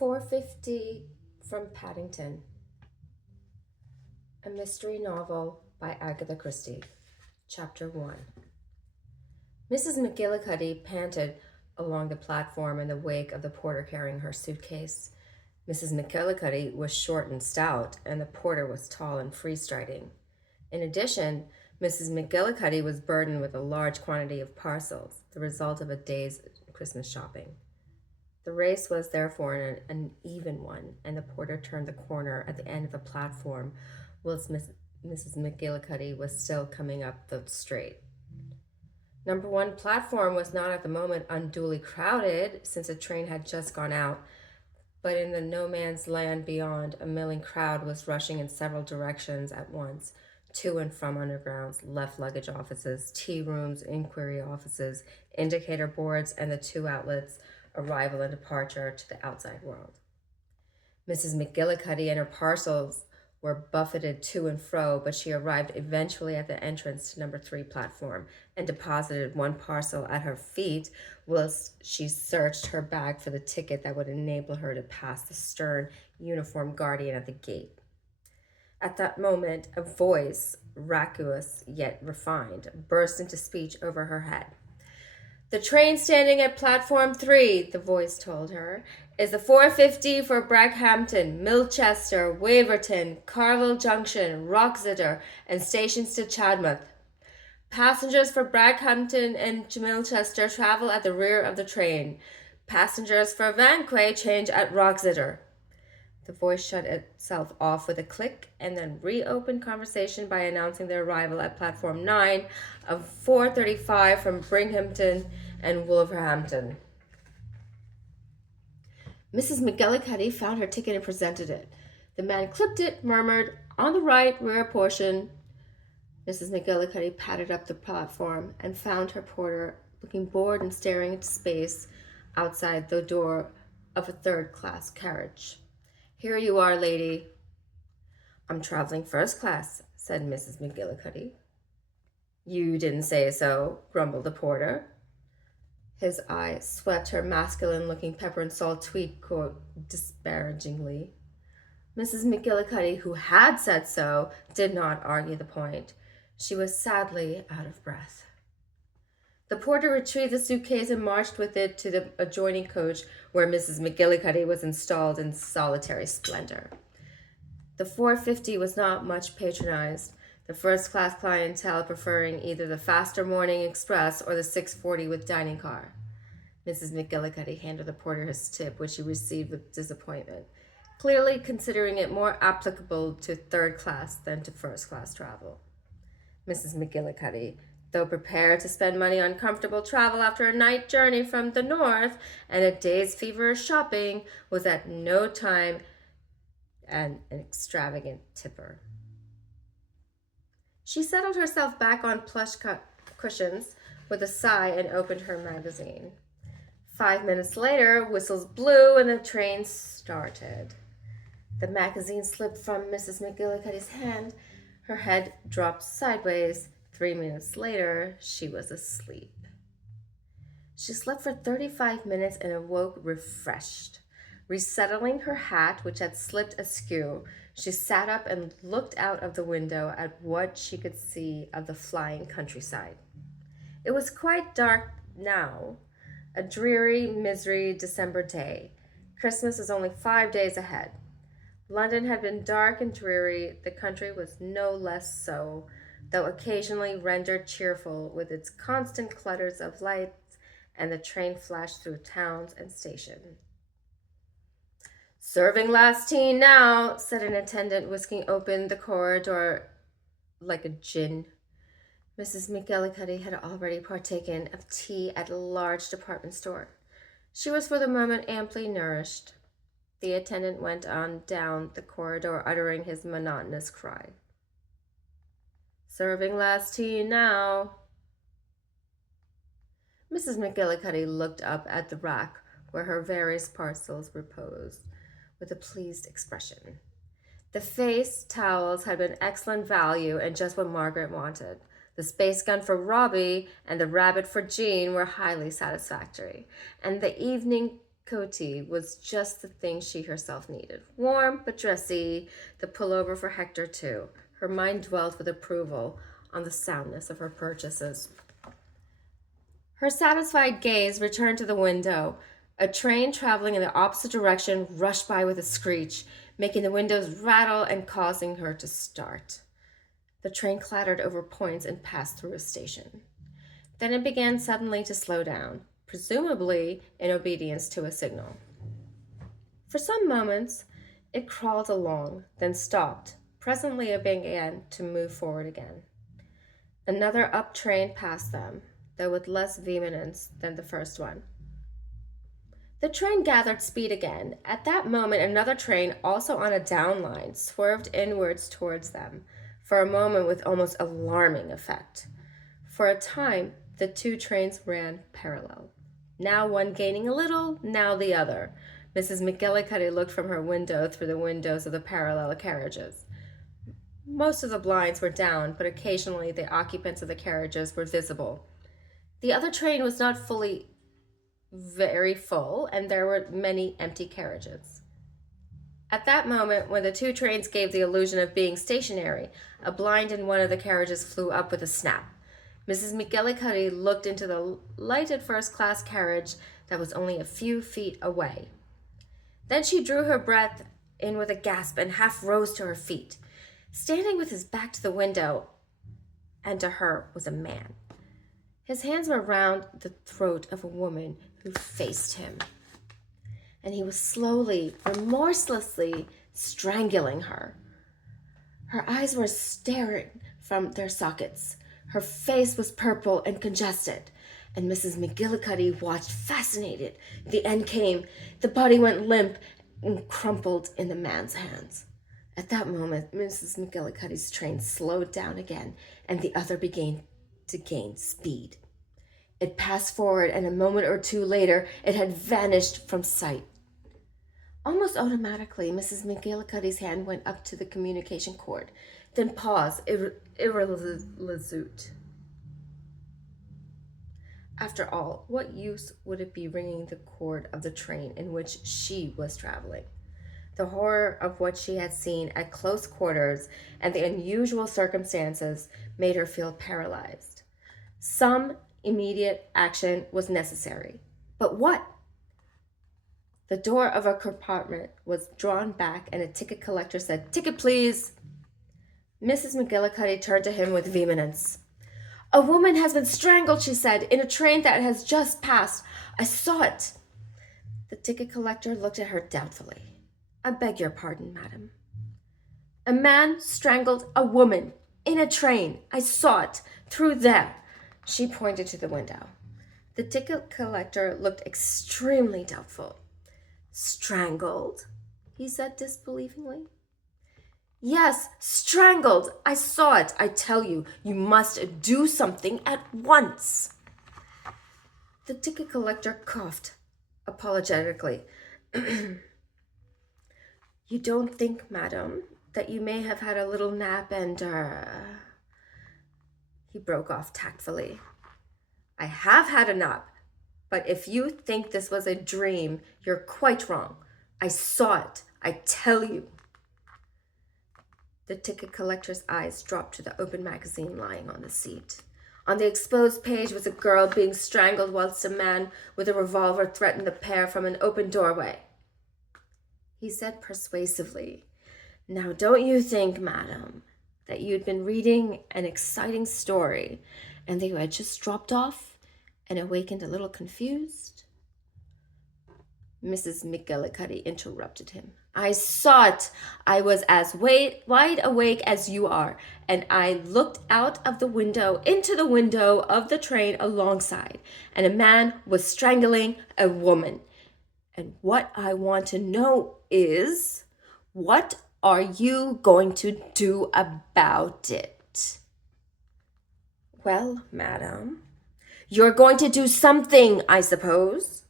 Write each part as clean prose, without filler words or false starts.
450 from Paddington, a mystery novel by Agatha Christie. Chapter 1. Mrs. McGillicuddy panted along the platform in the wake of the porter carrying her suitcase. Mrs. McGillicuddy was short and stout, and the porter was tall and free-striding. In addition, Mrs. McGillicuddy was burdened with a large quantity of parcels, the result of a day's Christmas shopping. The race was therefore an even one, and the porter turned the corner at the end of the platform whilst Mrs. McGillicuddy was still coming up the straight. Number 1 platform was not at the moment unduly crowded, since a train had just gone out, but in the no man's land beyond, a milling crowd was rushing in several directions at once, to and from undergrounds, left luggage offices, tea rooms, inquiry offices, indicator boards, and the 2 outlets, arrival and departure, to the outside world. Mrs. McGillicuddy and her parcels were buffeted to and fro, but she arrived eventually at the entrance to number 3 platform and deposited 1 parcel at her feet whilst she searched her bag for the ticket that would enable her to pass the stern, uniformed guardian at the gate. At that moment, a voice, raucous yet refined, burst into speech over her head. "The train standing at platform 3, the voice told her, is the 450 for Brackhampton, Milchester, Waverton, Carville Junction, Wroxeter, and stations to Chadmouth. Passengers for Brackhampton and Milchester travel at the rear of the train. Passengers for Vanquay change at Wroxeter." The voice shut itself off with a click and then reopened conversation by announcing the arrival at platform 9 of 435 from Binghamton and Wolverhampton. Mrs. McGillicuddy found her ticket and presented it. The man clipped it, murmured, "On the right, rear portion." Mrs. McGillicuddy padded up the platform and found her porter looking bored and staring into space outside the door of a third-class carriage. "Here you are, lady." "I'm traveling first class," said Mrs. McGillicuddy. "You didn't say so," grumbled the porter. His eye swept her masculine-looking pepper and salt tweed coat disparagingly. Mrs. McGillicuddy, who had said so, did not argue the point. She was sadly out of breath. The porter retrieved the suitcase and marched with it to the adjoining coach where Mrs. McGillicuddy was installed in solitary splendor. The 450 was not much patronized, the first-class clientele preferring either the faster morning express or the 6:40 with dining car. Mrs. McGillicuddy handed the porter his tip, which he received with disappointment, clearly considering it more applicable to third class than to first-class travel. Mrs. McGillicuddy, though prepared to spend money on comfortable travel after a night journey from the north and a day's feverish shopping, was at no time an extravagant tipper. She settled herself back on plush cushions with a sigh and opened her magazine. 5 minutes later, whistles blew and the train started. The magazine slipped from Mrs. McGillicuddy's hand. Her head dropped sideways. 3 minutes later, she was asleep. She slept for 35 minutes and awoke refreshed. Resettling her hat, which had slipped askew, she sat up and looked out of the window at what she could see of the flying countryside. It was quite dark now, a dreary, miserly December day. Christmas was only 5 days ahead. London had been dark and dreary. The country was no less so, though occasionally rendered cheerful with its constant clutters of lights, and the train flashed through towns and stations. "Serving last tea now," said an attendant, whisking open the corridor like a djinn. Mrs. McGillicuddy had already partaken of tea at a large department store. She was for the moment amply nourished. The attendant went on down the corridor, uttering his monotonous cry. "Serving last tea now." Mrs. McGillicuddy looked up at the rack where her various parcels reposed with a pleased expression. The face towels had been excellent value and just what Margaret wanted. The space gun for Robbie and the rabbit for Jean were highly satisfactory, and the evening coatee was just the thing she herself needed. Warm but dressy, the pullover for Hector too. Her mind dwelt with approval on the soundness of her purchases. Her satisfied gaze returned to the window. A train traveling in the opposite direction rushed by with a screech, making the windows rattle and causing her to start. The train clattered over points and passed through a station. Then it began suddenly to slow down, presumably in obedience to a signal. For some moments, it crawled along, then stopped. Presently, it began to move forward again. Another up train passed them, though with less vehemence than the first one. The train gathered speed again. At that moment, another train, also on a down line, swerved inwards towards them, for a moment with almost alarming effect. For a time, the two trains ran parallel, now one gaining a little, now the other. Mrs. McGillicuddy looked from her window through the windows of the parallel carriages. Most of the blinds were down, but occasionally the occupants of the carriages were visible. The other train was not very full, and there were many empty carriages. At that moment, when the two trains gave the illusion of being stationary, a blind in one of the carriages flew up with a snap. Mrs. McGillicuddy looked into the lighted first-class carriage that was only a few feet away. Then she drew her breath in with a gasp and half rose to her feet. Standing with his back to the window and to her was a man. His hands were round the throat of a woman who faced him, and he was slowly, remorselessly strangling her. Her eyes were staring from their sockets. Her face was purple and congested, and Mrs. McGillicuddy watched fascinated. The end came. The body went limp and crumpled in the man's hands. At that moment, Mrs. McGillicuddy's train slowed down again, and the other began to gain speed. It passed forward, and a moment or two later, it had vanished from sight. Almost automatically, Mrs. McGillicuddy's hand went up to the communication cord, then paused, irresolute. After all, what use would it be ringing the cord of the train in which she was traveling? The horror of what she had seen at close quarters and the unusual circumstances made her feel paralyzed. Some immediate action was necessary. But what? The door of a compartment was drawn back and a ticket collector said, "Ticket, please." Mrs. McGillicuddy turned to him with vehemence. "A woman has been strangled," she said, "in a train that has just passed. I saw it." The ticket collector looked at her doubtfully. "I beg your pardon, madam." "A man strangled a woman in a train. I saw it through there." She pointed to the window. The ticket collector looked extremely doubtful. "Strangled?" he said disbelievingly. "Yes, strangled. I saw it. I tell you, you must do something at once." The ticket collector coughed apologetically. "You don't think, madam, that you may have had a little nap and, He broke off tactfully. "I have had a nap, but if you think this was a dream, you're quite wrong. I saw it. I tell you." The ticket collector's eyes dropped to the open magazine lying on the seat. On the exposed page was a girl being strangled whilst a man with a revolver threatened the pair from an open doorway. He said persuasively, "Now don't you think, madam, that you'd been reading an exciting story and that you had just dropped off and awakened a little confused?" Mrs. McGillicuddy interrupted him. "I saw it. I was as wide awake as you are, and I looked out of the window into the window of the train alongside, and a man was strangling a woman. And what I want to know is, what are you going to do about it?" "Well, madam, you're going to do something, I suppose."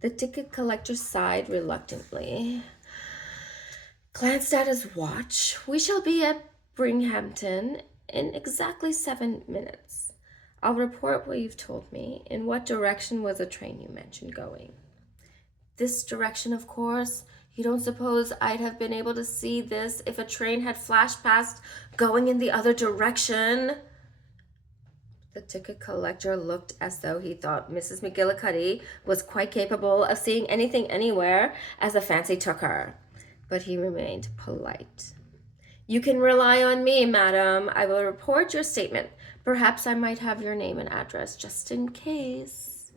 The ticket collector sighed reluctantly, glanced at his watch. "We shall be at Binghamton in exactly 7 minutes. I'll report what you've told me. In what direction was the train you mentioned going?" This direction, of course. You don't suppose I'd have been able to see this if a train had flashed past going in the other direction? The ticket collector looked as though he thought Mrs. McGillicuddy was quite capable of seeing anything anywhere as a fancy took her, but he remained polite. You can rely on me, madam. I will report your statement. Perhaps I might have your name and address just in case.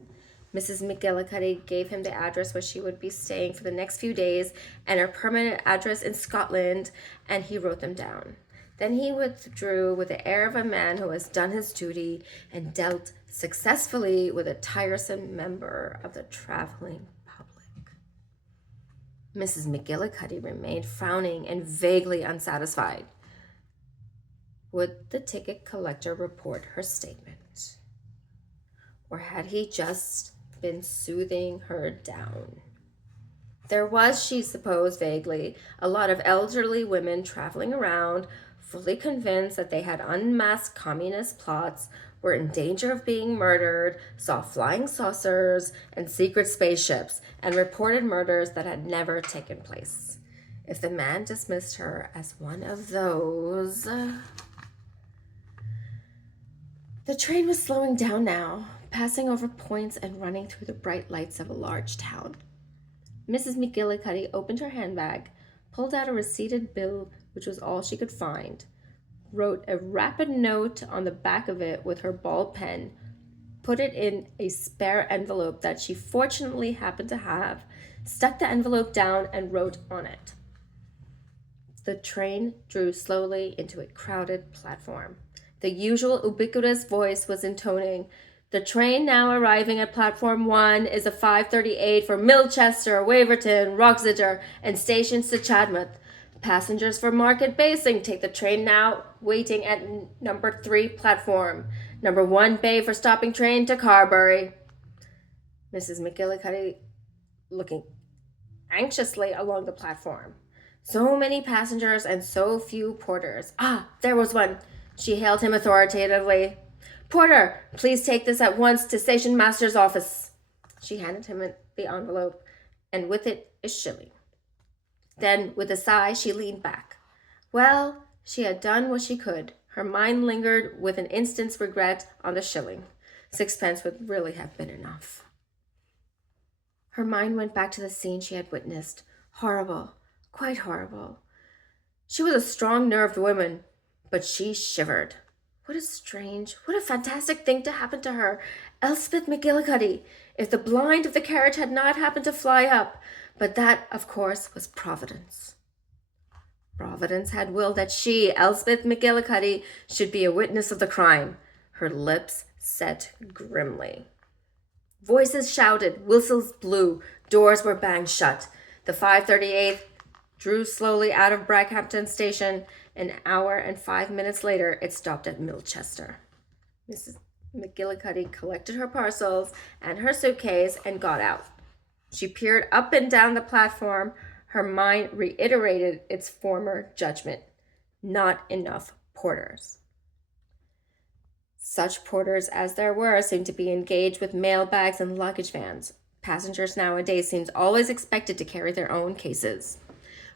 Mrs. McGillicuddy gave him the address where she would be staying for the next few days and her permanent address in Scotland, and he wrote them down. Then he withdrew with the air of a man who has done his duty and dealt successfully with a tiresome member of the traveling public. Mrs. McGillicuddy remained frowning and vaguely unsatisfied. Would the ticket collector report her statement? Or had he just been soothing her down? There was, she supposed vaguely, a lot of elderly women traveling around, fully convinced that they had unmasked communist plots, were in danger of being murdered, saw flying saucers and secret spaceships, and reported murders that had never taken place. If the man dismissed her as one of those... The train was slowing down now, passing over points and running through the bright lights of a large town. Mrs. McGillicuddy opened her handbag, pulled out a receipted bill, which was all she could find, wrote a rapid note on the back of it with her ball pen, put it in a spare envelope that she fortunately happened to have, stuck the envelope down, and wrote on it. The train drew slowly into a crowded platform. The usual ubiquitous voice was intoning, "The train now arriving at platform 1 is a 5:38 for Milchester, Waverton, Wroxeter, and stations to Chadmouth. Passengers for Market Basing take the train now waiting at number 3 platform. Number 1 bay for stopping train to Carbury." Mrs. McGillicuddy looking anxiously along the platform. So many passengers and so few porters. Ah, there was one. She hailed him authoritatively. "Porter, please take this at once to station master's office." She handed him the envelope, and with it a shilling. Then, with a sigh, she leaned back. Well, she had done what she could. Her mind lingered with an instant's regret on the shilling. 6pence would really have been enough. Her mind went back to the scene she had witnessed. Horrible, quite horrible. She was a strong-nerved woman, but she shivered. What a strange, what a fantastic thing to happen to her. Elspeth McGillicuddy, if the blind of the carriage had not happened to fly up. But that, of course, was Providence. Providence had willed that she, Elspeth McGillicuddy, should be a witness of the crime. Her lips set grimly. Voices shouted, whistles blew, doors were banged shut. The 5:38 drew slowly out of Braghampton station. An hour and 5 minutes later, it stopped at Milchester. Mrs. McGillicuddy collected her parcels and her suitcase and got out. She peered up and down the platform. Her mind reiterated its former judgment. Not enough porters. Such porters as there were seemed to be engaged with mail bags and luggage vans. Passengers nowadays seemed always expected to carry their own cases.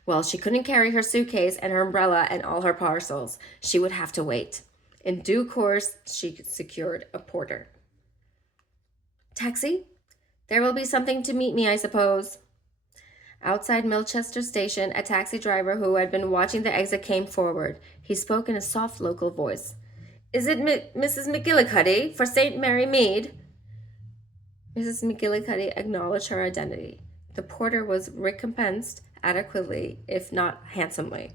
Well, she couldn't carry her suitcase and her umbrella and all her parcels. She would have to wait. In due course, she secured a porter. "Taxi? There will be something to meet me, I suppose." Outside Milchester station, a taxi driver who had been watching the exit came forward. He spoke in a soft local voice. "Is it Mrs. McGillicuddy for St. Mary Mead?" Mrs. McGillicuddy acknowledged her identity. The porter was recompensed adequately, if not handsomely.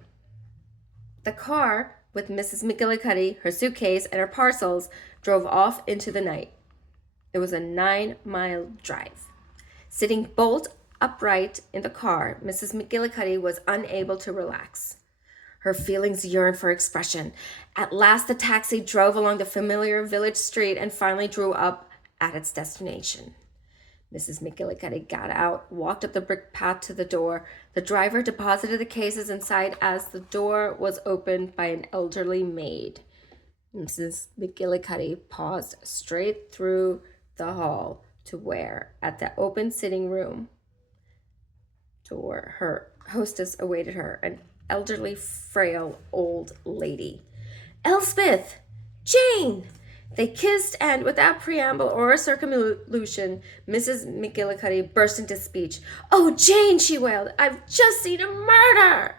The car, with Mrs. McGillicuddy, her suitcase, and her parcels, drove off into the night. It was a 9-mile drive. Sitting bolt upright in the car, Mrs. McGillicuddy was unable to relax. Her feelings yearned for expression. At last the taxi drove along the familiar village street and finally drew up at its destination. Mrs. McGillicuddy got out, walked up the brick path to the door. The driver deposited the cases inside as the door was opened by an elderly maid. Mrs. McGillicuddy paused straight through the hall to where, at the open sitting room, door. Her hostess awaited her, an elderly, frail old lady. "Elspeth! Jane!" They kissed, and without preamble or circumlocution, Mrs. McGillicuddy burst into speech. "Oh, Jane," she wailed, "I've just seen a murder!"